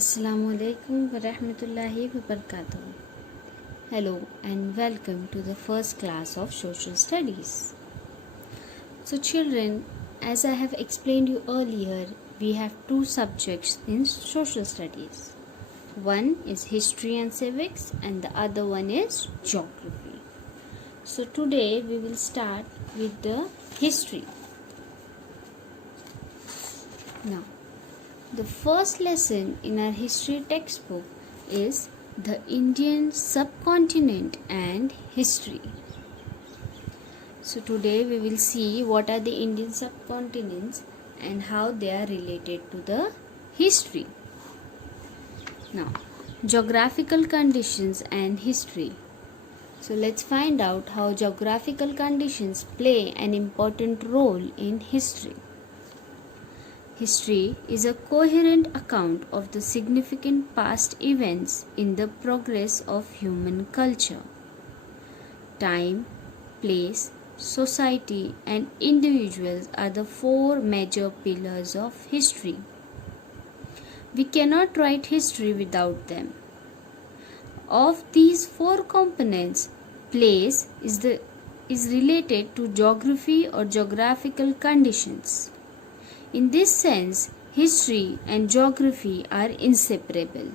Assalamualaikum warahmatullahi wabarakatuh. Hello and welcome to the first class of Social Studies. So children, as I have explained you earlier, we have two subjects in Social Studies. One is History and Civics and the other one is Geography. So today we will start with the History. Now, the first lesson in our history textbook is the Indian subcontinent and history. So today we will see what are the Indian subcontinents and how they are related to the history. Now, geographical conditions and history. So let's find out how geographical conditions play an important role in history. History is a coherent account of the significant past events in the progress of human culture. Time, place, society, and individuals are the four major pillars of history. We cannot write history without them. Of these four components, place is related to geography or geographical conditions. In this sense, history and geography are inseparable.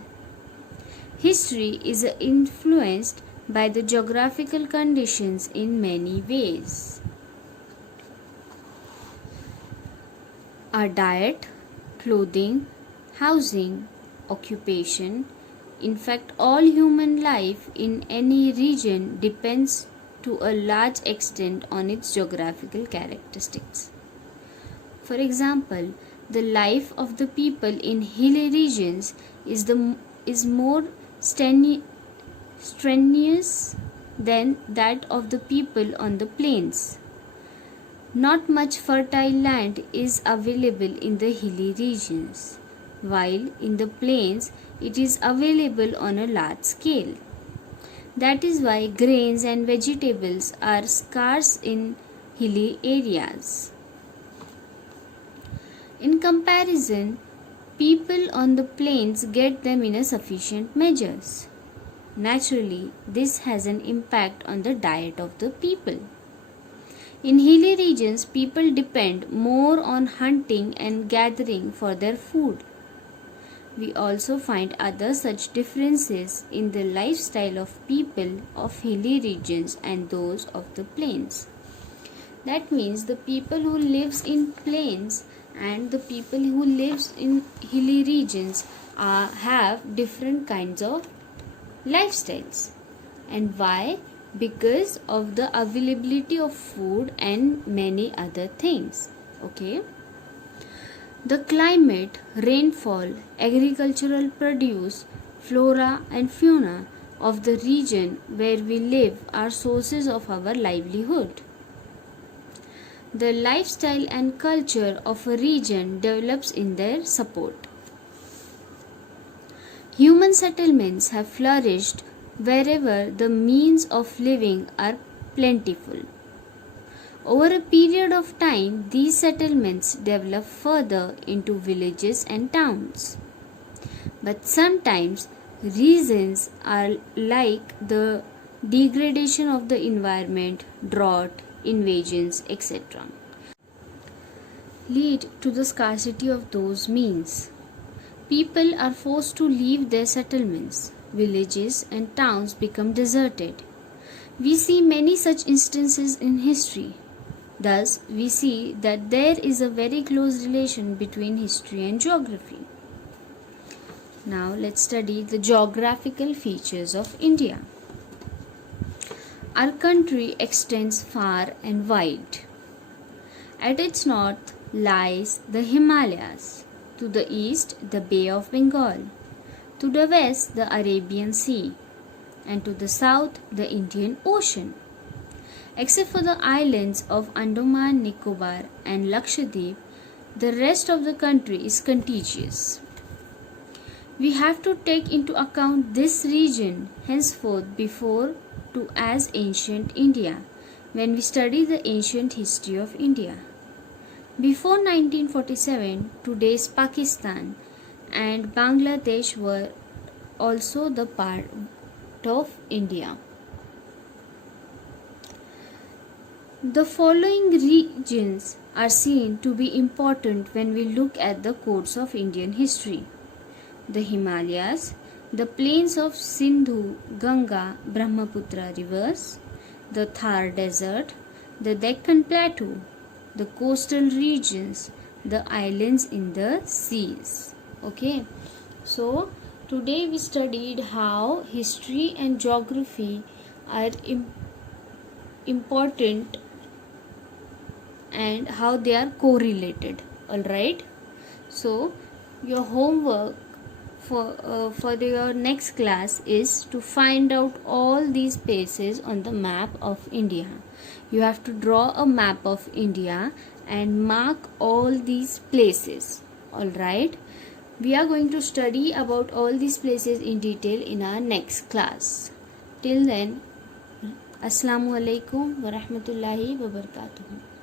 History is influenced by the geographical conditions in many ways. Our diet, clothing, housing, occupation, in fact, all human life in any region depends to a large extent on its geographical characteristics. For example, the life of the people in hilly regions is more strenuous than that of the people on the plains. Not much fertile land is available in the hilly regions, while in the plains it is available on a large scale. That is why grains and vegetables are scarce in hilly areas. In comparison, people on the plains get them in a sufficient measures. Naturally, this has an impact on the diet of the people. In hilly regions, people depend more on hunting and gathering for their food. We also find other such differences in the lifestyle of people of hilly regions and those of the plains. That means the people who lives in plains and the people who lives in hilly regions have different kinds of lifestyles. And why? Because of the availability of food and many other things. Okay. The climate, rainfall, agricultural produce, flora and fauna of the region where we live are sources of our livelihood. The lifestyle and culture of a region develops in their support. Human settlements have flourished wherever the means of living are plentiful. Over a period of time, these settlements develop further into villages and towns. But sometimes reasons are like the degradation of the environment, drought, invasions, etc. lead to the scarcity of those means. People are forced to leave their settlements. Villages and towns become deserted. We see many such instances in history. Thus, we see that there is a very close relation between history and geography. Now, let's study the geographical features of India. Our country extends far and wide. At its north lies the Himalayas, to the east the Bay of Bengal, to the west the Arabian Sea, and to the south the Indian Ocean. Except for the islands of Andaman, Nicobar and Lakshadweep, the rest of the country is contiguous. We have to take into account this region henceforth before to as ancient India when we study the ancient history of India. Before 1947, today's Pakistan and Bangladesh were also the part of India. The following regions are seen to be important when we look at the course of Indian history: the Himalayas, the plains of Sindhu, Ganga, Brahmaputra rivers, the Thar Desert, the Deccan Plateau, the coastal regions, the islands in the seas. Okay, so today we studied how history and geography are important and how they are correlated. All right, so your homework for your next class is to find out all these places on the map of India. You have to draw a map of India and mark all these places. All right, we are going to study about all these places in detail in our next class. Till then, Assalamu alaikum wa rahmatullahi wa barakatuh.